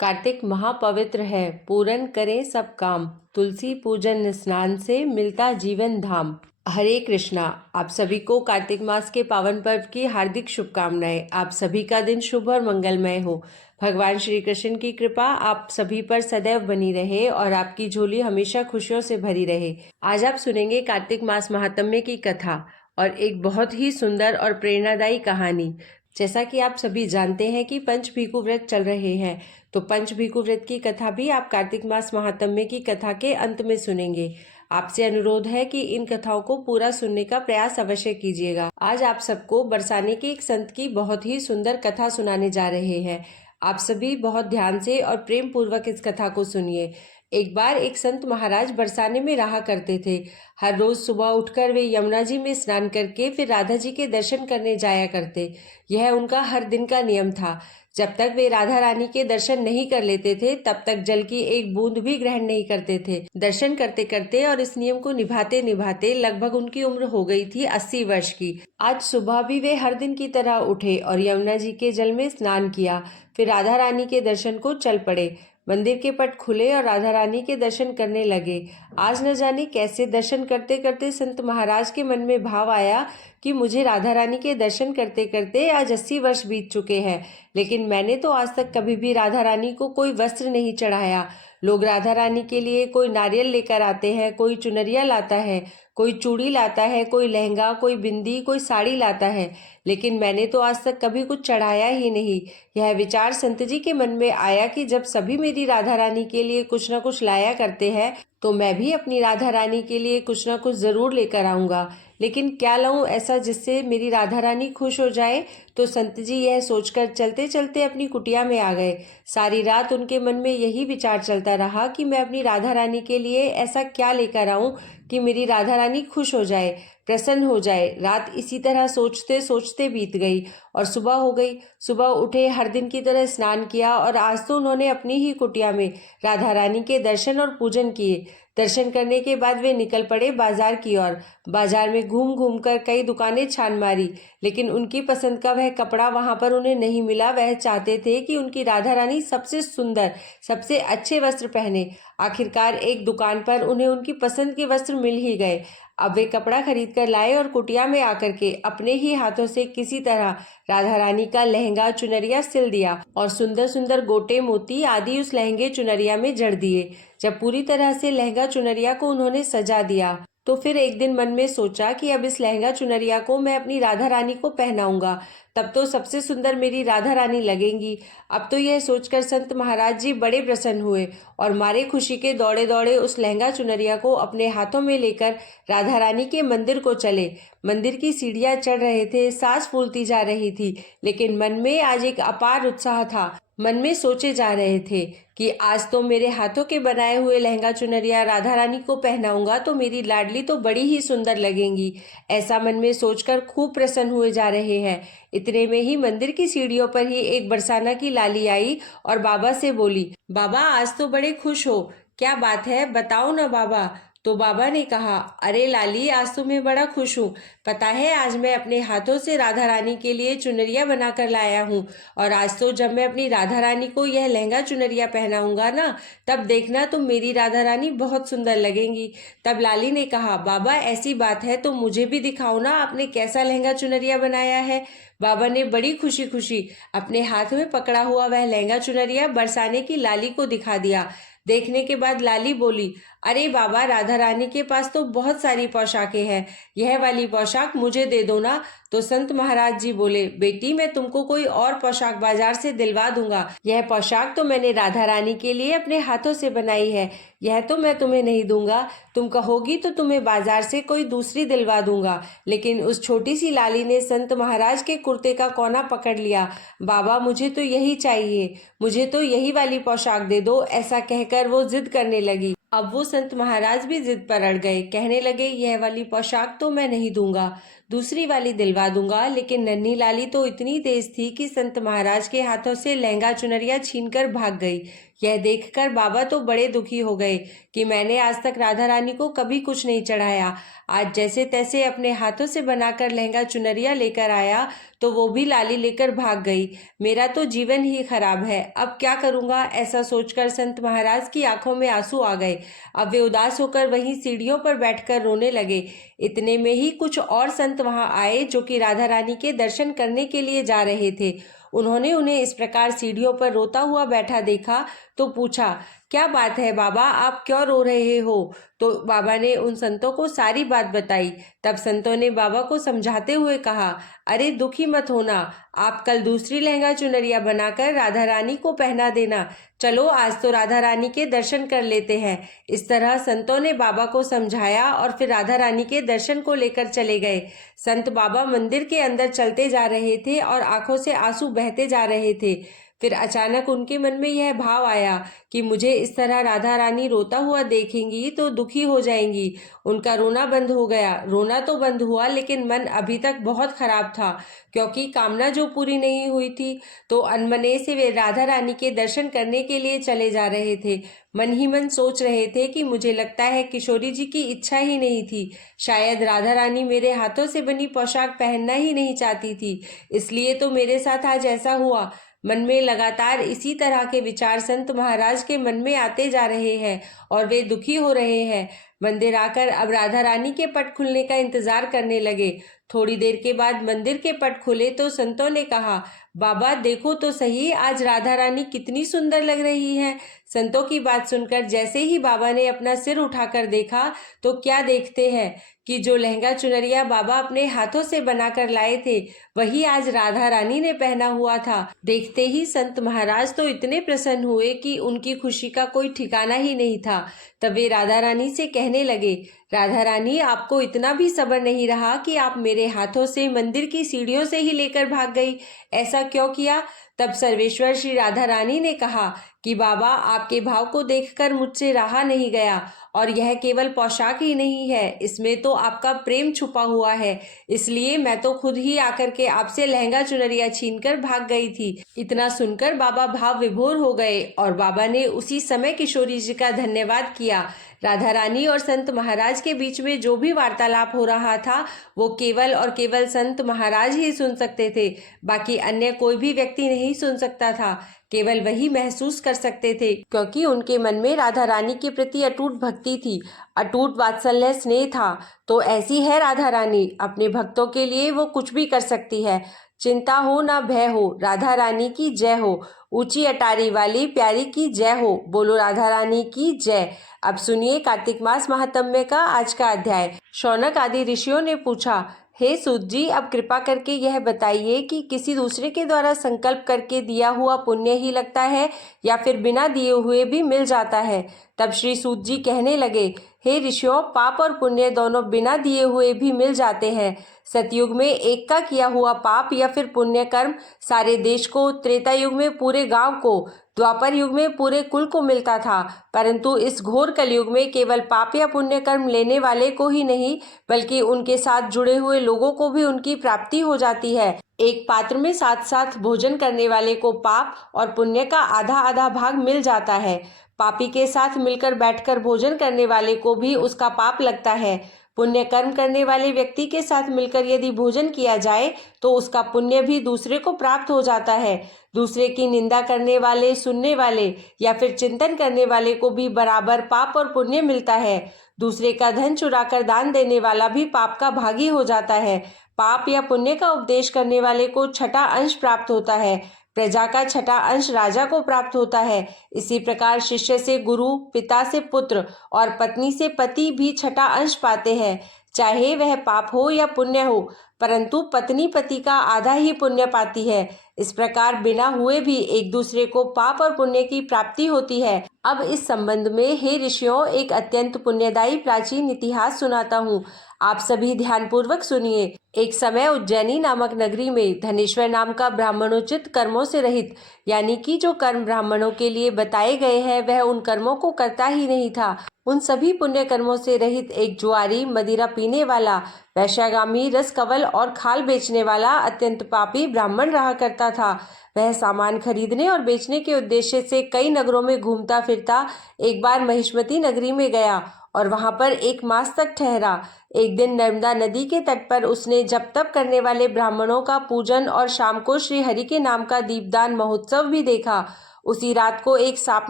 कार्तिक महापवित्र है, पूरन करें सब काम। तुलसी पूजन स्नान से मिलता जीवन धाम। हरे कृष्णा। आप सभी को कार्तिक मास के पावन पर्व की हार्दिक शुभकामनाएं। आप सभी का दिन शुभ और मंगलमय हो। भगवान श्री कृष्ण की कृपा आप सभी पर सदैव बनी रहे और आपकी झोली हमेशा खुशियों से भरी रहे। आज आप सुनेंगे कार्तिक मास महात्म्य की कथा और एक बहुत ही सुंदर और प्रेरणादायी कहानी। जैसा कि आप सभी जानते हैं कि पंच भीखु व्रत चल रहे हैं, तो पंच भीखु व्रत की कथा भी आप कार्तिक मास महात्म्य की कथा के अंत में सुनेंगे। आपसे अनुरोध है कि इन कथाओं को पूरा सुनने का प्रयास अवश्य कीजिएगा। आज आप सबको बरसाने के एक संत की बहुत ही सुंदर कथा सुनाने जा रहे हैं। आप सभी बहुत ध्यान से और प्रेम पूर्वक इस कथा को सुनिए। एक बार एक संत महाराज बरसाने में रहा करते थे। हर रोज सुबह उठकर वे यमुना जी में स्नान करके फिर राधा जी के दर्शन करने जाया करते। यह उनका हर दिन का नियम था। जब तक वे राधा रानी के दर्शन नहीं कर लेते थे तब तक जल की एक बूंद भी ग्रहण नहीं करते थे। दर्शन करते करते और इस नियम को निभाते निभाते लगभग उनकी उम्र हो गई थी 80 वर्ष की। आज सुबह भी वे हर दिन की तरह उठे और यमुना जी के जल में स्नान किया। फिर राधा रानी के दर्शन को चल पड़े। मंदिर के पट खुले और राधा रानी के दर्शन करने लगे। आज न जाने कैसे दर्शन करते करते संत महाराज के मन में भाव आया कि मुझे राधा रानी के दर्शन करते करते आज 80 वर्ष बीत चुके हैं, लेकिन मैंने तो आज तक कभी भी राधा रानी को कोई वस्त्र नहीं चढ़ाया। लोग राधा रानी के लिए कोई नारियल लेकर आते हैं, कोई चुनरिया लाता है, कोई चूड़ी लाता है, कोई लहंगा, कोई बिंदी, कोई साड़ी लाता है, लेकिन मैंने तो आज तक कभी कुछ चढ़ाया ही नहीं। यह विचार संत जी के मन में आया कि जब सभी मेरी राधा रानी के लिए कुछ न कुछ लाया करते हैं तो मैं भी अपनी राधा रानी के लिए कुछ न कुछ जरूर लेकर आऊंगा, लेकिन क्या लाऊं ऐसा जिससे मेरी राधा रानी खुश हो जाए। तो संत जी यह सोचकर चलते चलते अपनी कुटिया में आ गए। सारी रात उनके मन में यही विचार चलता रहा कि मैं अपनी राधा रानी के लिए ऐसा क्या लेकर आऊं कि मेरी राधा रानी खुश हो जाए, प्रसन्न हो जाए। रात इसी तरह सोचते सोचते बीत गई और सुबह हो गई। सुबह उठे, हर दिन की तरह स्नान किया और आज तो उन्होंने अपनी ही कुटिया में राधा रानी के दर्शन और पूजन किए। दर्शन करने के बाद वे निकल पड़े बाजार की ओर। बाजार में घूम घूम कर कई दुकानें छान मारी, लेकिन उनकी पसंद का वह कपड़ा वहां पर उन्हें नहीं मिला। वह चाहते थे कि उनकी राधा रानी सबसे सुंदर, सबसे अच्छे वस्त्र पहने। आखिरकार एक दुकान पर उन्हें उनकी पसंद के वस्त्र मिल ही गए। अब वे कपड़ा खरीद कर लाए और कुटिया में आकर के अपने ही हाथों से किसी तरह राधा रानी का लहंगा चुनरिया सिल दिया और सुंदर सुंदर गोटे मोती आदि उस लहंगे चुनरिया में जड़ दिए। जब पूरी तरह से लहंगा चुनरिया को उन्होंने सजा दिया तो फिर एक दिन मन में सोचा कि अब इस लहंगा चुनरिया को मैं अपनी राधा रानी को पहनाऊंगा, तब तो सबसे सुंदर मेरी राधा रानी लगेंगी। अब तो यह सोचकर संत महाराज जी बड़े प्रसन्न हुए और मारे खुशी के दौड़े दौड़े उस लहंगा चुनरिया को अपने हाथों में लेकर राधा रानी के मंदिर को चले। मंदिर की सीढ़ियां चढ़ रहे थे, सांस फूलती जा रही थी, लेकिन मन में आज एक अपार उत्साह था। मन में सोचे जा रहे थे कि आज तो मेरे हाथों के बनाए हुए लहंगा चुनरिया राधा रानी को पहनाऊंगा तो मेरी लाडली तो बड़ी ही सुंदर लगेंगी। ऐसा मन में सोचकर खूब प्रसन्न हुए जा रहे हैं। इतने में ही मंदिर की सीढ़ियों पर ही एक बरसाना की लाली आई और बाबा से बोली, बाबा आज तो बड़े खुश हो, क्या बात है बताओ ना बाबा। तो बाबा ने कहा, अरे लाली आज तो मैं बड़ा खुश हूँ। पता है आज मैं अपने हाथों से राधा रानी के लिए चुनरिया बनाकर लाया हूँ और आज तो जब मैं अपनी राधा रानी को यह लहंगा चुनरिया पहनाऊंगा ना, तब देखना तुम मेरी राधा रानी बहुत सुंदर लगेंगी। तब लाली ने कहा, बाबा ऐसी बात है तो मुझे भी दिखाओ ना आपने कैसा लहंगा चुनरिया बनाया है। बाबा ने बड़ी खुशी खुशी अपने हाथ में पकड़ा हुआ वह लहंगा चुनरिया बरसाने की लाली को दिखा दिया। देखने के बाद लाली बोली, अरे बाबा राधा रानी के पास तो बहुत सारी पोशाकें हैं, यह वाली पोशाक मुझे दे दो ना। तो संत महाराज जी बोले, बेटी मैं तुमको कोई और पोशाक बाजार से दिलवा दूंगा। यह पोशाक तो मैंने राधा रानी के लिए अपने हाथों से बनाई है, यह तो मैं तुम्हें नहीं दूंगा। तुम कहोगी तो तुम्हें बाजार से कोई दूसरी दिलवा दूंगा। लेकिन उस छोटी सी लाली ने संत महाराज के कुर्ते का कोना पकड़ लिया। बाबा मुझे तो यही चाहिए, मुझे तो यही वाली पोशाक दे दो, ऐसा कहकर वो जिद करने लगी। अब वो संत महाराज भी जिद पर अड़ गए, कहने लगे, यह वाली पोशाक तो मैं नहीं दूंगा, दूसरी वाली दिलवा दूंगा। लेकिन नन्ही लाली तो इतनी तेज थी कि संत महाराज के हाथों से लहंगा चुनरिया छीनकर भाग गई। यह देखकर बाबा तो बड़े दुखी हो गए कि मैंने आज तक राधा रानी को कभी कुछ नहीं चढ़ाया। आज जैसे तैसे अपने हाथों से बनाकर लहंगा चुनरिया लेकर आया तो वो भी लाली लेकर भाग गई। मेरा तो जीवन ही खराब है, अब क्या करूँगा। ऐसा सोचकर संत महाराज की आंखों में आंसू आ गए। अब वे उदास होकर वहीं सीढ़ियों पर बैठकर रोने लगे। इतने में ही कुछ और संत वहां आए जो कि राधा रानी के दर्शन करने के लिए जा रहे थे। उन्होंने उन्हें इस प्रकार सीढ़ियों पर रोता हुआ बैठा देखा तो पूछा, क्या बात है बाबा, आप क्यों रो रहे हो। तो बाबा ने उन संतों को सारी बात बताई। तब संतों ने बाबा को समझाते हुए कहा, अरे दुखी मत होना, आप कल दूसरी लहंगा चुनरिया बनाकर राधा रानी को पहना देना। चलो आज तो राधा रानी के दर्शन कर लेते हैं। इस तरह संतों ने बाबा को समझाया और फिर राधा रानी के दर्शन को लेकर चले गए। संत बाबा मंदिर के अंदर चलते जा रहे थे और आंखों से आंसू बहते जा रहे थे। फिर अचानक उनके मन में यह भाव आया कि मुझे इस तरह राधा रानी रोता हुआ देखेंगी तो दुखी हो जाएंगी। उनका रोना बंद हो गया। रोना तो बंद हुआ लेकिन मन अभी तक बहुत खराब था, क्योंकि कामना जो पूरी नहीं हुई थी। तो अनमने से वे राधा रानी के दर्शन करने के लिए चले जा रहे थे। मन ही मन सोच रहे थे कि मुझे लगता है किशोरी जी की इच्छा ही नहीं थी। शायद राधा रानी मेरे हाथों से बनी पोशाक पहनना ही नहीं चाहती थी, इसलिए तो मेरे साथ आज ऐसा हुआ। मन में लगातार इसी तरह के विचार संत महाराज के मन में आते जा रहे हैं और वे दुखी हो रहे हैं। मंदिर आकर अब राधा रानी के पट खुलने का इंतजार करने लगे। थोड़ी देर के बाद मंदिर के पट खुले तो संतों ने कहा, बाबा देखो तो सही, आज राधा रानी कितनी सुंदर लग रही है। संतों की बात सुनकर जैसे ही बाबा ने अपना सिर उठाकर देखा तो क्या देखते हैं कि जो लहंगा चुनरिया बाबा अपने हाथों से बनाकर लाए थे वही आज राधा रानी ने पहना हुआ था। देखते ही संत महाराज तो इतने प्रसन्न हुए कि उनकी खुशी का कोई ठिकाना ही नहीं था। तब वे राधा रानी से कहने लगे, राधा रानी, आपको इतना भी सब्र नहीं रहा कि आप मेरे हाथों से मंदिर की सीढ़ियों से ही लेकर भाग गई। ऐसा क्यों किया। तब सर्वेश्वर श्री राधा रानी ने कहा कि बाबा, आपके भाव को देखकर मुझसे रहा नहीं गया, और यह केवल पोशाक ही नहीं है, इसमें तो आपका प्रेम छुपा हुआ है। इसलिए मैं तो खुद ही आकर के आपसे लहंगा चुनरिया छीनकर भाग गई थी। इतना सुनकर बाबा भाव विभोर हो गए और बाबा ने उसी समय किशोरी जी का धन्यवाद किया। राधा रानी और संत महाराज के बीच में जो भी वार्तालाप हो रहा था वो केवल और केवल संत महाराज ही सुन सकते थे। बाकी अन्य कोई भी व्यक्ति नहीं सुन सकता था, केवल वही महसूस कर सकते थे, क्योंकि उनके मन में राधा रानी के प्रति अटूट भक्ति थी, अटूट वात्सल्य स्नेह था। तो ऐसी है राधा रानी, अपने भक्तों के लिए वो कुछ भी कर सकती है। चिंता हो ना भय हो, राधा रानी की जय हो। ऊंची अटारी वाली प्यारी की जय हो। बोलो राधा रानी की जय। अब सुनिए कार्तिक मास महात्म्य का आज का अध्याय। शौनक आदि ऋषियों ने पूछा, हे सूत जी, अब कृपा करके यह बताइए कि किसी दूसरे के द्वारा संकल्प करके दिया हुआ पुण्य ही लगता है या फिर बिना दिए हुए भी मिल जाता है। तब श्री सूत जी कहने लगे, हे ऋषियों, पाप और पुण्य दोनों बिना दिए हुए भी मिल जाते हैं। सतयुग में एक का किया हुआ पाप या फिर पुण्य कर्म सारे देश को, त्रेता युग में पूरे गांव को, द्वापर युग में पूरे कुल को मिलता था, परंतु इस घोर कलयुग में केवल पाप या पुण्य कर्म लेने वाले को ही नहीं बल्कि उनके साथ जुड़े हुए लोगों को भी उनकी प्राप्ति हो जाती है। एक पात्र में साथ साथ भोजन करने वाले को पाप और पुण्य का आधा आधा भाग मिल जाता है। पापी के साथ मिलकर बैठकर भोजन करने वाले को भी उसका पाप लगता है। पुण्य कर्म करने वाले व्यक्ति के साथ मिलकर यदि भोजन किया जाए तो उसका पुण्य भी दूसरे को प्राप्त हो जाता है। दूसरे की निंदा करने वाले, सुनने वाले या फिर चिंतन करने वाले को भी बराबर पाप और पुण्य मिलता है। दूसरे का धन चुराकर दान देने वाला भी पाप का भागी हो जाता है। पाप या पुण्य का उपदेश करने वाले को छठा अंश प्राप्त होता है। प्रजा का छठा अंश राजा को प्राप्त होता है। इसी प्रकार शिष्य से गुरु, पिता से पुत्र और पत्नी से पति भी छठा अंश पाते हैं। चाहे वह पाप हो या पुण्य हो, परंतु पत्नी पति का आधा ही पुण्य पाती है। इस प्रकार बिना हुए भी एक दूसरे को पाप और पुण्य की प्राप्ति होती है। अब इस संबंध में हे ऋषियों, एक अत्यंत पुण्यदायी प्राचीन इतिहास सुनाता हूँ, आप सभी ध्यानपूर्वक सुनिए। एक समय उज्जैनी नामक नगरी में धनेश्वर नाम का ब्राह्मणोचित कर्मों से रहित, यानी कि जो कर्म ब्राह्मणों के लिए बताए गए हैं वह उन कर्मों को करता ही नहीं था, उन सभी पुण्य कर्मों से रहित एक जुआरी, मदिरा पीने वाला, वैश्यागामी, रस कवल और खाल बेचने वाला अत्यंत पापी ब्राह्मण रहा करता था। वह सामान खरीदने और बेचने के उद्देश्य से कई नगरों में घूमता फिरता एक बार महिष्मती नगरी में गया और वहां पर 1 मास तक ठहरा। एक दिन नर्मदा नदी के तट पर उसने जप तप करने वाले ब्राह्मणों का पूजन और शाम को श्री हरि के नाम का दीपदान महोत्सव भी देखा। उसी रात को एक सांप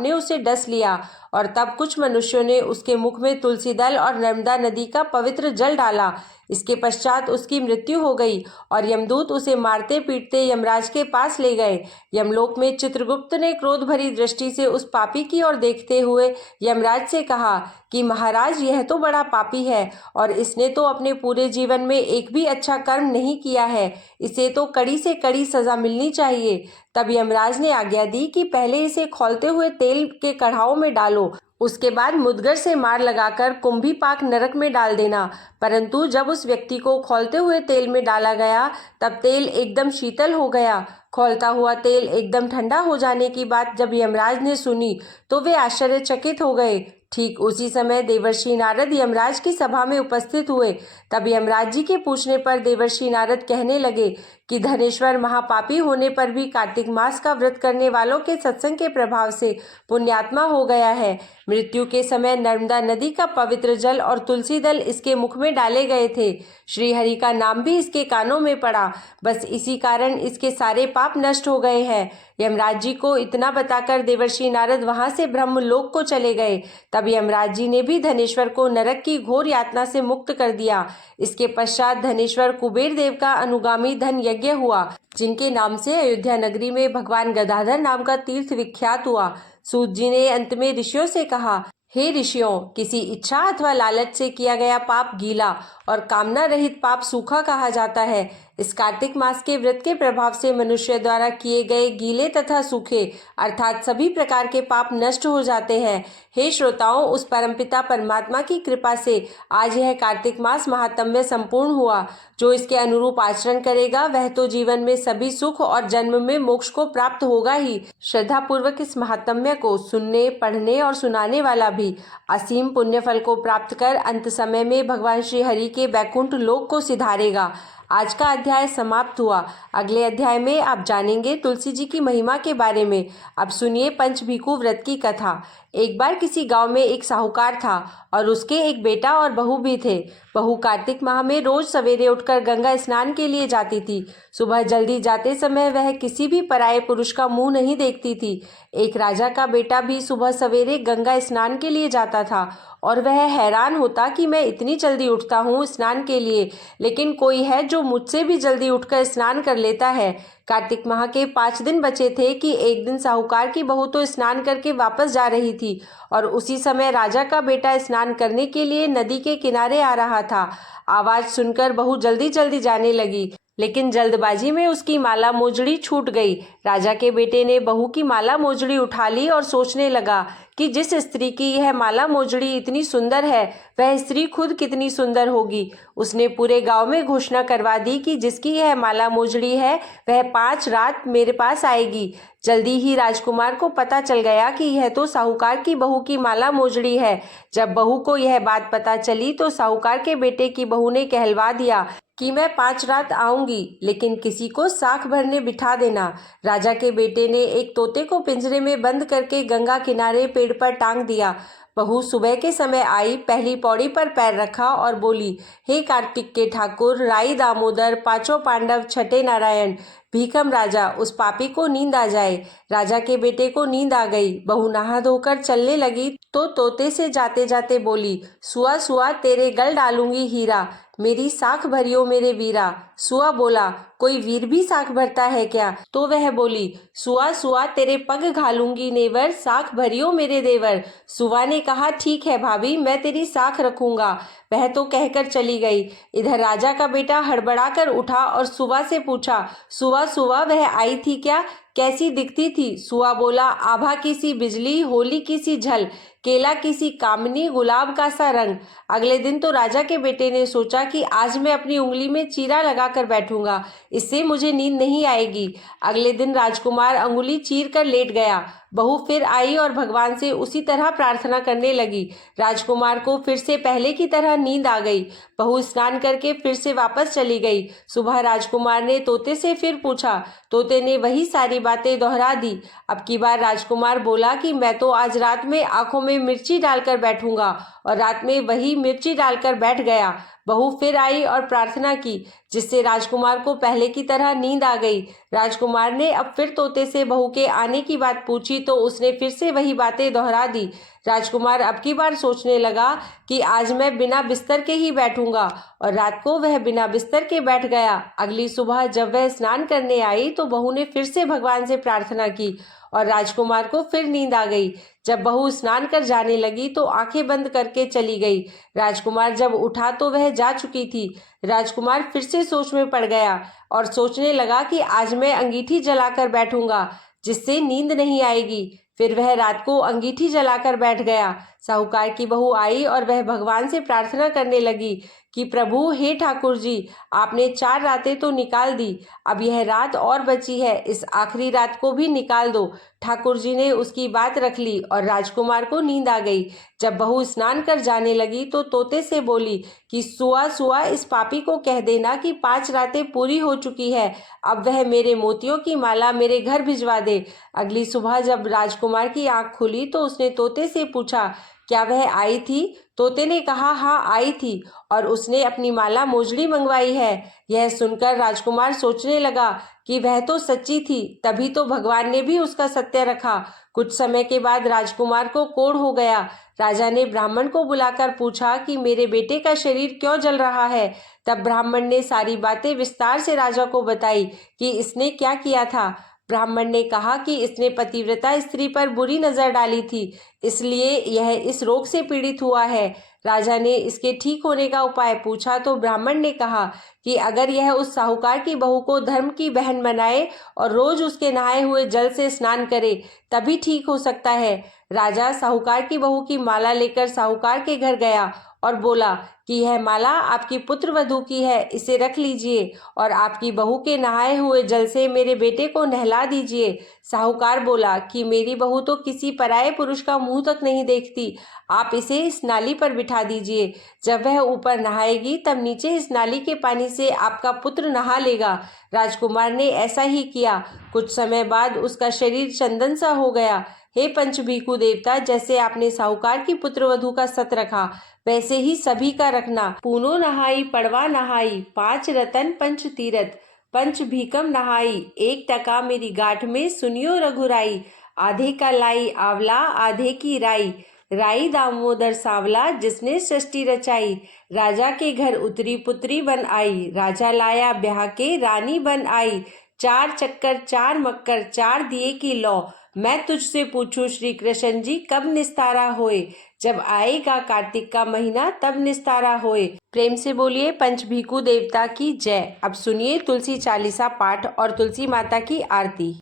ने उसे डस लिया और तब कुछ मनुष्यों ने उसके मुख में तुलसी दल और नर्मदा नदी का पवित्र जल डाला। इसके पश्चात उसकी मृत्यु हो गई और यमदूत उसे मारते पीटते यमराज के पास ले गए। यमलोक में चित्रगुप्त ने क्रोध भरी दृष्टि से उस पापी की ओर देखते हुए यमराज से कहा कि महाराज, यह तो बड़ा पापी है और इसने तो अपने पूरे जीवन में एक भी अच्छा कर्म नहीं किया है। इसे तो कड़ी से कड़ी सजा मिलनी चाहिए। तब यमराज ने आज्ञा दी कि पहले इसे खौलते हुए तेल के कढ़ाओं में डालो, उसके बाद मुदगर से मार लगाकर कुंभीपाक नरक में डाल देना। परंतु जब उस व्यक्ति को खौलते हुए तेल में डाला गया तब तेल एकदम शीतल हो गया। खौलता हुआ तेल एकदम ठंडा हो जाने की बात जब यमराज ने सुनी तो वे आश्चर्यचकित हो गए। ठीक उसी समय देवर्षि नारद यमराज की सभा में उपस्थित हुए। तब यमराज जी के पूछने पर देवर्षि नारद कहने लगे कि धनेश्वर महापापी होने पर भी कार्तिक मास का व्रत करने वालों के सत्संग के प्रभाव से पुण्यात्मा हो गया है। मृत्यु के समय नर्मदा नदी का पवित्र जल और तुलसी दल इसके मुख में डाले गए थे। श्री हरि का नाम भी इसके कानों में पड़ा। बस इसी कारण इसके सारे पाप नष्ट हो गए हैं। यमराज जी को इतना बताकर देवर्षि नारद वहां से ब्रह्मलोक को चले गए। तब यमराज जी ने भी धनेश्वर को नरक की घोर यातना से मुक्त कर दिया। इसके पश्चात धनेश्वर कुबेर देव का अनुगामी धन यज्ञ हुआ, जिनके नाम से अयोध्या नगरी में भगवान गदाधर नाम का तीर्थ विख्यात हुआ। सूत जी ने अंत में ऋषियों से कहा, हे ऋषियों, किसी इच्छा अथवा लालच से किया गया पाप गीला और कामना रहित पाप सूखा कहा जाता है। इस कार्तिक मास के व्रत के प्रभाव से मनुष्य द्वारा किए गए गीले तथा सूखे अर्थात सभी प्रकार के पाप नष्ट हो जाते हैं। हे श्रोताओं, उस परमपिता परमात्मा की कृपा से आज यह कार्तिक मास महात्म्य संपूर्ण हुआ। जो इसके अनुरूप आचरण करेगा वह तो जीवन में सभी सुख और जन्म में मोक्ष को प्राप्त होगा ही। श्रद्धा पूर्वक इस महात्म्य को सुनने, पढ़ने और सुनाने वाला भी असीम पुण्य फल को प्राप्त कर अंत समय में भगवान श्री हरि के बैकुंठ लोक को सिधारेगा। आज का अध्याय समाप्त हुआ। अगले अध्याय में आप जानेंगे तुलसी जी की महिमा के बारे में। अब सुनिए पंचभीखु व्रत की कथा। एक बार किसी गांव में एक साहूकार था और उसके एक बेटा और बहू भी थे। बहू कार्तिक माह में रोज सवेरे उठकर गंगा स्नान के लिए जाती थी। सुबह जल्दी जाते समय वह किसी भी पराये पुरुष का मुंह नहीं देखती थी। एक राजा का बेटा भी सुबह सवेरे गंगा स्नान के लिए जाता था और वह हैरान होता कि मैं इतनी जल्दी उठता हूँ स्नान के लिए, लेकिन कोई है जो मुझसे भी जल्दी उठकर स्नान कर लेता है। कार्तिक माह के 5 दिन बचे थे कि एक दिन साहूकार की बहू तो स्नान करके वापस जा रही थी और उसी समय राजा का बेटा स्नान करने के लिए नदी के किनारे आ रहा था। आवाज सुनकर बहू जल्दी जल्दी जाने लगी, लेकिन जल्दबाजी में उसकी माला मोजड़ी छूट गई। राजा के बेटे ने बहू की माला मोजड़ी उठा ली और सोचने लगा कि जिस स्त्री की यह माला मोजड़ी इतनी सुंदर है वह स्त्री खुद कितनी सुंदर होगी। उसने पूरे गांव में घोषणा करवा दी कि जिसकी यह माला मोजड़ी है वह 5 रात मेरे पास आएगी। जल्दी ही राजकुमार को पता चल गया कि यह तो साहूकार की बहू की माला मोजड़ी है। जब बहू को यह बात पता चली तो साहूकार के बेटे की बहू ने कहलवा दिया कि मैं 5 रात आऊंगी, लेकिन किसी को साख भरने बिठा देना। राजा के बेटे ने एक तोते को पिंजरे में बंद करके गंगा किनारे पेड़ पर टांग दिया। बहू सुबह के समय आई, पहली पौड़ी पर पैर रखा और बोली, हे कार्तिक के ठाकुर, राई दामोदर, 5 पांडव, छठे नारायण, भीखम राजा, उस पापी को नींद आ जाए। राजा के बेटे को नींद आ गई। बहू नहा धोकर चलने लगी तो तोते से जाते जाते बोली, सुआ सुआ तेरे गल डालूंगी हीरा, मेरी साख भरियो मेरे वीरा। सुआ बोला, कोई वीर भी साख भरता है क्या? तो वह बोली, सुआ सुआ तेरे पग घालूंगी नेवर, साख भरियो मेरे देवर। सुआ ने कहा, ठीक है भाभी, मैं तेरी साख रखूंगा। वह तो कहकर चली गई। इधर राजा का बेटा हड़बड़ाकर उठा और सुआ से पूछा, सुआ सुआ वह आई थी क्या? कैसी दिखती थी? सुआ बोला, आभा की सी बिजली, होली की सी झल, केला किसी कामनी गुलाब का सा रंग। अगले दिन तो राजा के बेटे ने सोचा कि आज मैं अपनी उंगली में चीरा लगाकर बैठूंगा, इससे मुझे नींद नहीं आएगी। अगले दिन राजकुमार अंगुली चीर कर लेट गया। बहू फिर आई और भगवान से उसी तरह प्रार्थना करने लगी। राजकुमार को फिर से पहले की तरह नींद आ गई। बहू स्नान करके फिर से वापस चली गई। सुबह राजकुमार ने तोते से फिर पूछा। तोते ने वही सारी बातें दोहरा दी। अब की बार राजकुमार बोला कि मैं तो आज रात में आंखों में मिर्ची डालकर बैठूंगा, और रात में वही मिर्ची डालकर बैठ गया। बहू फिर आई और प्रार्थना की, जिससे राजकुमार को पहले की तरह नींद आ गई। राजकुमार ने अब फिर तोते से बहू के आने की बात पूछी तो उसने फिर से वही बातें दोहरा दी। राजकुमार अब की बार सोचने लगा कि आज मैं बिना बिस्तर के ही बैठूंगा, और रात को वह बिना बिस्तर के बैठ गया। अगली सुबह जब वह स्नान करने आई तो बहू ने फिर से भगवान से प्रार्थना की और राजकुमार को फिर नींद आ गई। जब बहू स्नान कर जाने लगी तो आंखें बंद करके चली गई। राजकुमार जब उठा तो वह जा चुकी थी। राजकुमार फिर से सोच में पड़ गया और सोचने लगा कि आज मैं अंगीठी जलाकर बैठूंगा, जिससे नींद नहीं आएगी। फिर वह रात को अंगीठी जलाकर बैठ गया। साहूकार की बहू आई और वह भगवान से प्रार्थना करने लगी कि प्रभु, हे ठाकुर जी, आपने 4 रातें तो निकाल दी, अब यह रात और बची है, इस आखिरी रात को भी निकाल दो। ठाकुर जी ने उसकी बात रख ली और राजकुमार को नींद आ गई। जब बहू स्नान कर जाने लगी तो तोते से बोली कि सुआ सुआ इस पापी को कह देना कि 5 रातें पूरी हो चुकी है, अब वह मेरे मोतियों की माला मेरे घर भिजवा दे। अगली सुबह जब राजकुमार की आंख खुली तो उसने तोते से पूछा, क्या वह आई थी? तोते ने कहा, हाँ आई थी, और उसने अपनी माला मोजड़ी मंगवाई है। यह सुनकर राजकुमार सोचने लगा कि वह तो सच्ची थी, तभी तो भगवान ने भी उसका सत्य रखा। कुछ समय के बाद राजकुमार को कोढ़ हो गया। राजा ने ब्राह्मण को बुलाकर पूछा कि मेरे बेटे का शरीर क्यों जल रहा है। तब ब्राह्मण ने सारी बातें विस्तार से राजा को बताई कि इसने क्या किया था। ब्राह्मण ने कहा कि इसने पतिव्रता स्त्री पर बुरी नजर डाली थी, इसलिए यह इस रोग से पीड़ित हुआ है। राजा ने इसके ठीक होने का उपाय पूछा तो ब्राह्मण ने कहा कि अगर यह उस साहूकार की बहू को धर्म की बहन बनाए और रोज उसके नहाए हुए जल से स्नान करे, तभी ठीक हो सकता है। राजा साहूकार की बहू की माला लेकर साहूकार के घर गया और बोला कि यह माला आपकी पुत्र वधू की है, इसे रख लीजिए और आपकी बहू के नहाए हुए जल से मेरे बेटे को नहला दीजिए। साहूकार बोला कि मेरी बहू तो किसी पराये पुरुष का मुंह तक नहीं देखती, आप इसे इस नाली पर बिठा दीजिए। जब वह ऊपर नहाएगी तब नीचे इस नाली के पानी से आपका पुत्र नहा लेगा। राजकुमार ने ऐसा ही किया। कुछ समय बाद उसका शरीर चंदन सा हो गया। हे पंचभीखु देवता, जैसे आपने साहूकार की पुत्रवधू का सत रखा, वैसे ही सभी का रखना। पूनो नहाई पड़वा नहाई, 5 रतन पंच तीरथ, पंच भीकम नहाई, 1 टका मेरी गांठ में सुनियो रघुराई। आधे का लाई आंवला आधे की राई, राई दामोदर सांवला जिसने सृष्टि रचाई। राजा के घर उतरी पुत्री बन आई, राजा लाया ब्याह के रानी बन आई। 4 चक्कर 4 मक्कर 4 दिए की लौ, मैं तुझसे पूछूं श्री कृष्ण जी कब निस्तारा होए। जब आएगा कार्तिक का महीना तब निस्तारा होए। प्रेम से बोलिए पंचभीखु देवता की जय। अब सुनिए तुलसी चालीसा पाठ और तुलसी माता की आरती।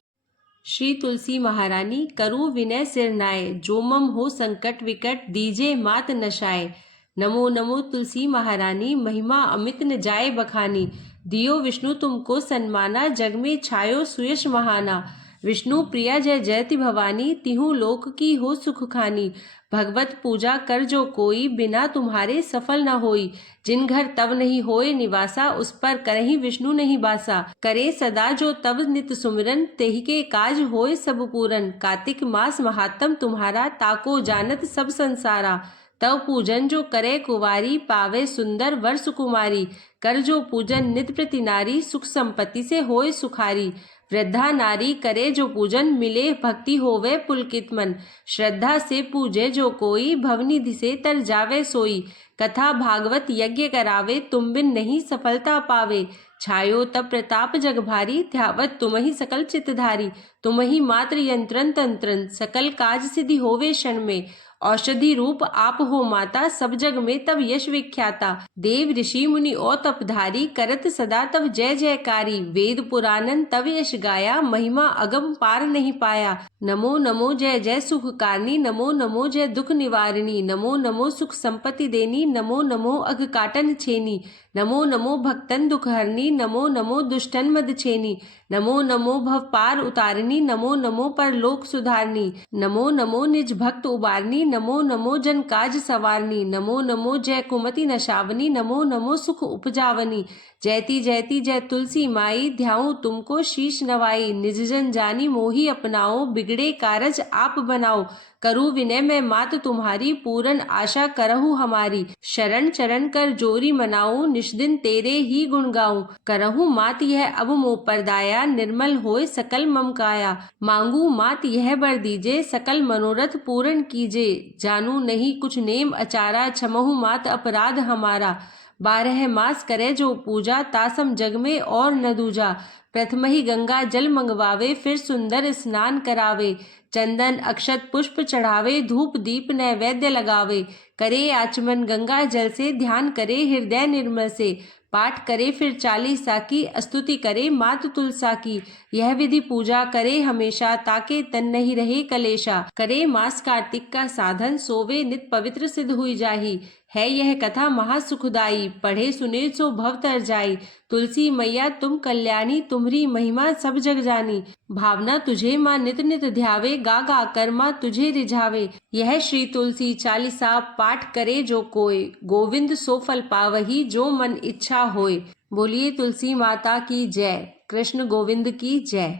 श्री तुलसी महारानी करूँ विनय सिरनाए, जो मम हो संकट विकट दीजे मात नशाए। नमो नमो तुलसी महारानी, महिमा अमित न जाए बखानी। दियो विष्णु तुमको सन्माना, जग में छायो सुयश महाना। विष्णु प्रिया जय जयति भवानी, तिहु लोक की हो सुख खानी। भगवत पूजा कर जो कोई, बिना तुम्हारे सफल न होई। जिन घर तब नहीं होए निवासा, उस पर करही विष्णु नहीं बासा। करे सदा जो तब नित सुमिरन, तेहि के काज होए सब पूरन। कार्तिक मास महात्म तुम्हारा, ताको जानत सब संसारा। तव पूजन जो करे कुवारी, पावे सुंदर वर सुकुमारी। कर जो पूजन नित प्रति नारी, सुख संपत्ति से होए सुखारी। वृद्धा नारी करे जो पूजन, मिले भक्ति होवे पुलकित मन। श्रद्धा से पूजे जो कोई, भवनिधि से तर जावे सोई। कथा भागवत यज्ञ करावे, तुम बिन नहीं सफलता पावे। छायो तब प्रताप जग भारी, ध्यावत तुम ही सकल चितधारी। तुम ही मात्र यंत्रन तंत्रन, सकल काज सिद्धि होवे क्षण में। औषधि रूप आप हो माता, सब जग में तब यश विख्याता। देव ऋषि मुनि और तपधारी, करत सदा तब जय जयकारी। वेद पुराणन तब यश गाया, महिमा अगम पार नहीं पाया। नमो नमो जय जय सुखकारनी, नमो नमो जय दुख निवारिणी। नमो नमो सुख संपत्ति देनी, नमो नमो अघ काटन छेनी। नमो नमो भक्तन दुख हरनी, नमो नमो दुष्टन मद छेनी। नमो नमो भव पार उतारनी, नमो नमो परलोक सुधारनी। नमो नमो निज भक्त उबारनी, नमो नमो जन काज सवारनी। नमो नमो जय कुमति नशावनी, नमो नमो सुख उपजावनी। जयति जयति जय तुलसी माई, ध्याऊं तुमको शीश नवाई। निज जन जानी मोही अपनाओ, बिगड़े कारज आप बनाओ। करूँ विनय मैं मात तुम्हारी, पूरन आशा करहु हमारी। शरण चरण कर जोरी मनाऊं, निष्दिन तेरे ही गुण गाऊं। करहु मात यह अब मोह पर दाया, निर्मल होय सकल मम काया। मांगू मात यह बर दीजे, सकल मनोरथ पूर्ण कीजे। जानू नहीं कुछ नेम अचारा, क्षमहु मात अपराध हमारा। 12 मास करे जो पूजा, तासम जग में और न दूजा। प्रथम ही गंगा जल मंगवावे, फिर सुंदर स्नान करावे। चंदन अक्षत पुष्प चढ़ावे, धूप दीप नैवेद्य लगावे। करे आचमन गंगा जल से, ध्यान करे हृदय निर्मल से। पाठ करे फिर 40 की, स्तुति करे मात तुलसा की। यह विधि पूजा करे हमेशा, ताके तन नहीं रहे कलेशा। करे मास कार्तिक का साधन, सोवे नित पवित्र सिद्ध हुई जाही। है यह कथा महासुखदाई, पढ़े सुने सो भव तर जाई। तुलसी मैया तुम कल्याणी, तुम्हरी महिमा सब जग जानी। भावना तुझे माँ नित नित ध्यावे, गा गा कर माँ तुझे रिझावे। यह श्री तुलसी चालीसा पाठ करे जो कोय, गोविंद सो फल पावही जो मन इच्छा होय। बोलिए तुलसी माता की जय, कृष्ण गोविंद की जय।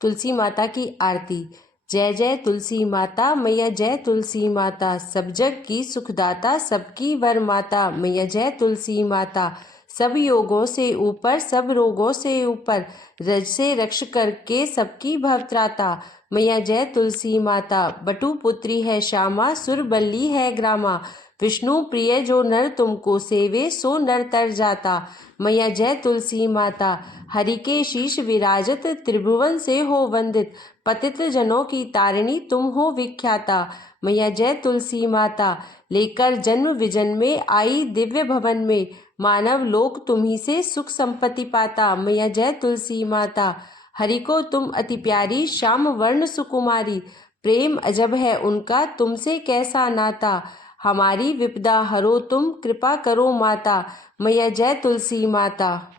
तुलसी माता की आरती। जय जय तुलसी माता, मैया जय तुलसी माता। सब जग की सुखदाता, सबकी वर माता। मैया जय तुलसी माता। सब योगों से ऊपर, सब रोगों से ऊपर, रज से रक्ष करके सबकी भवत्राता। मैया जय तुलसी माता। बटु पुत्री है श्यामा, सुरबल्ली है ग्रामा। विष्णु प्रिय जो नर तुमको सेवे, सो नर तर जाता। मैया जय तुलसी माता। हरि के शीश विराजत, त्रिभुवन से हो वंदित। पतित जनों की तारिणी, तुम हो विख्याता। मैया जय तुलसी माता। लेकर जन्म विजन में आई दिव्य भवन में, मानव लोक तुम्ही से सुख संपत्ति पाता। मैया जय तुलसी माता। हरि को तुम अति प्यारी, श्याम वर्ण सुकुमारी। प्रेम अजब है उनका, तुमसे कैसा नाता। हमारी विपदा हरो तुम, कृपा करो माता। मैया जय तुलसी माता।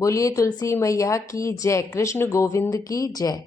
बोलिए तुलसी मैया की जय, कृष्ण गोविंद की जय।